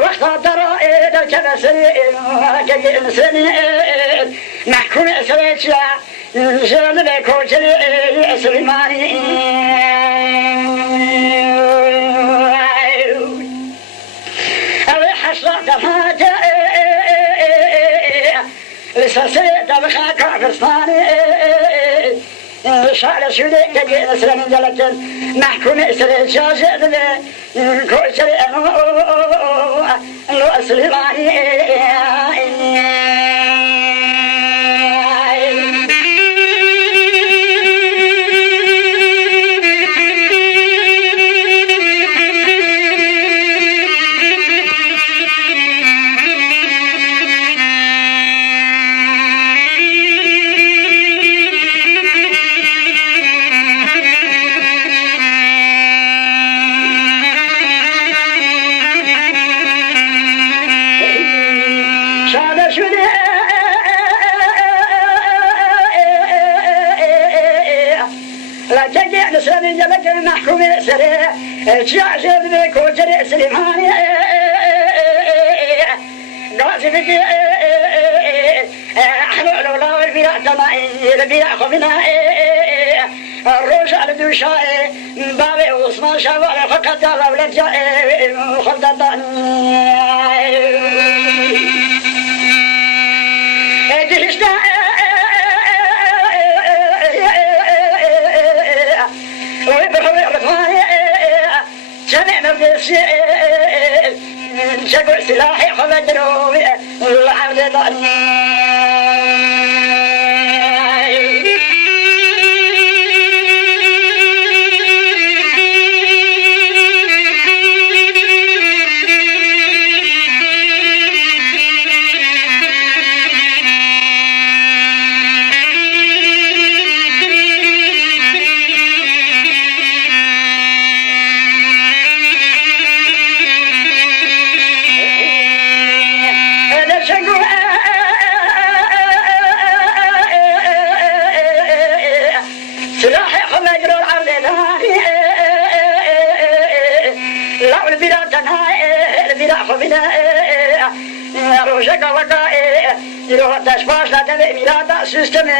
وقت درائد كبسرين كجنسين محكوم سريتيا جانب كوجري سليماني أبي حشرة دفاتي لساسي دبخا كافرستاني شعر شودي كجي سليمان جلتن محكوم سريتيا جانب كوجري سليماني سليمان جلك محكوم سريع جاجر بكوجر سليماني قاسي بكي حلول ولا والبيراء تمائي البيراء خبنا الروش على دوشاء بابي وصمان شوال فقط على ولد جاء خلدان دهشتا شكو سلاحي خمدرو والعبد ضعني روشك وقائع يروح تشباش لدى ميلادا سيستمي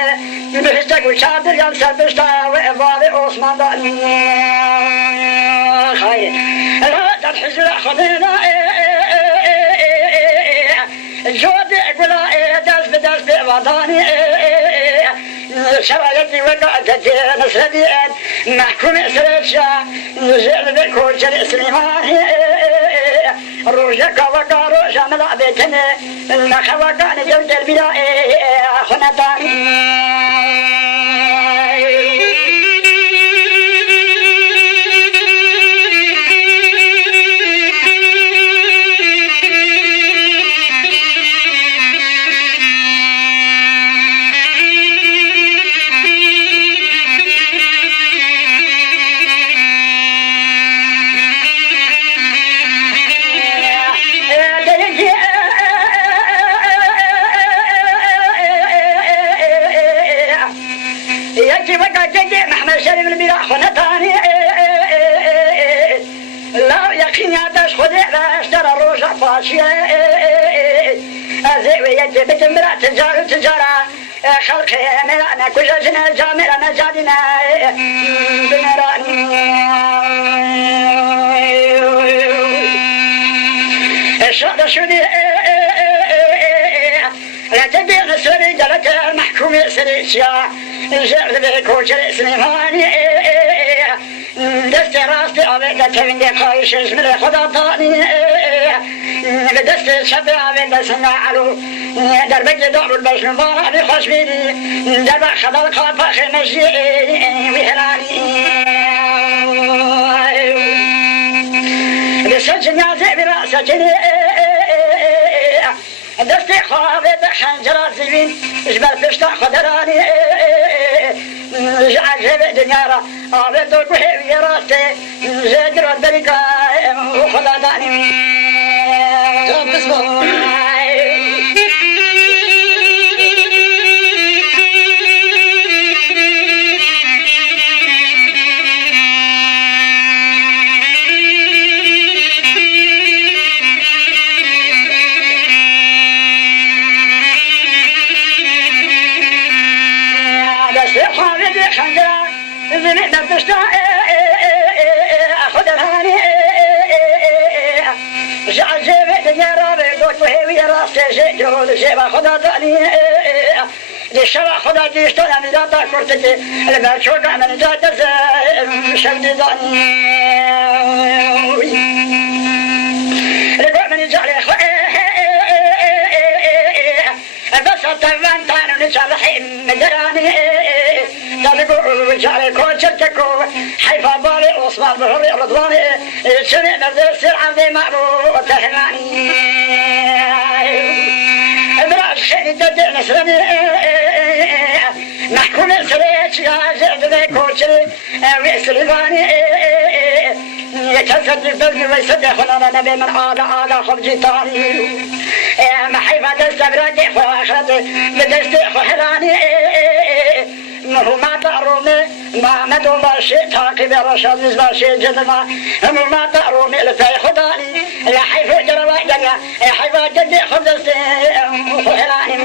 بحستك وشادر ينسى بشتا وإضالي عثمان داني خير لا تنحزر خذينا جودي اقولا داس بداس بإباداني شرايطي وقعدتي نسردي محكوم سريتشا نزل بكوشر سليماني روجك وقع روجا ملا بيتني نخوقاني يوجد البلاء خنطاني محمد شريف البلاء خنطاني لا يقين يدش خذي اشترى روجع فاشية أزيوي يجي بتمرأ تجارة خلقي مرانا كجاجنا جامرة مجادنا بمراني الشهد شدي لا تبين سوري جلت محكوم سريشيا جعل بكوشر سليماني دست راستي عبيدة من دقايش اسمري خدا طاني بدست شبي عبيدة سنعلو دربك دعو البش مباراني خشبيني دربك خدا القافة خمجي وهراني بسجن يعزي برأسك دستي خوابت حنجرات زبين جبل فشتا خدراني جعجب دنيارا عبيت الكوحي ويراتي زادر والبريكا وخلاداني جاب بسبب دشتا خود الهانی جعجب دنیا را به دوت و هیوی راستش جهود شبا خدا دانی شبا خدا دیشتو نمیدان تا کرده که لبر چوکا من جا دزم شبدی دانی لگو من جعلی خواه بس طبعا تانو نشالحي مدراني تلقوا جعلي كون شرككو حيفا بالي عثمان بحري رضواني شنع مردس العظيم معروف تهماني امرأة الشهيد تدع نسرني محكوم السريش يا زعدني كوشري ويسلماني يتسد الفزن ويصدقنا نبي من آغا خرجي طاري محيفة دستبردي وآخرتي بدستي خلاني مهو ما تعروني ما مدو باشي تاقي برشاد باشي جدما مهو ما تعروني لفاي خداني يا حيفة جروا جنيا يا حيفة جدي خبزتي خلاني ولا